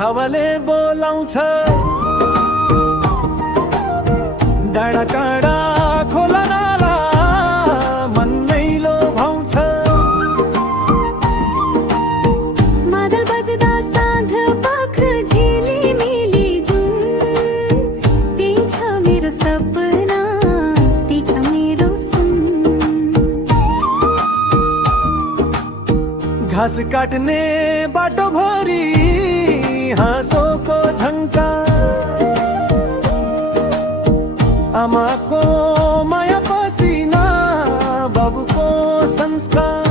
हावाले बोलाउँछ, डाँडा काँडा खोला नाला मन नै लोभाउँछ। मादल बज्दा साँझ पख झिलिमिली जुन, त्यही छ मेरो सपना, त्यही छ मेरो सुन। घाँस काट्ने बाटो भरि हाँसोको झङ्कार, आमाको माया पसिना बाबुको संस्कार।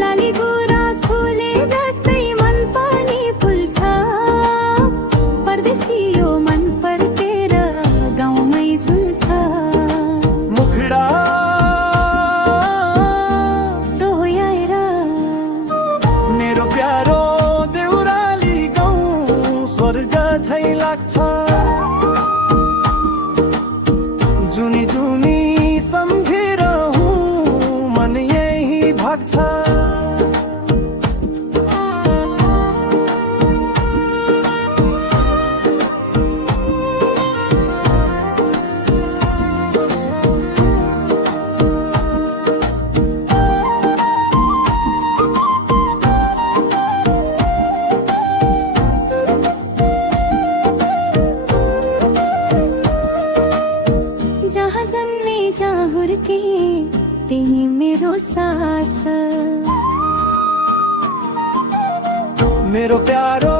लाली गुराँस फुले जस्तै मन पनि फुल्छ, परदेशी यो मन फर्केर गाउँमै झुल्छ। मुखडा डोहोयाएर मेरो प्यारो देउराली गाउँ स्वर्ग झै लाग्छ। जुनी जुनी सम्झिरहँ मन यही भाग्छ। जहाँ जन्मे जहाँ हुर्के त्यही मेरो सास। मेरो प्यारो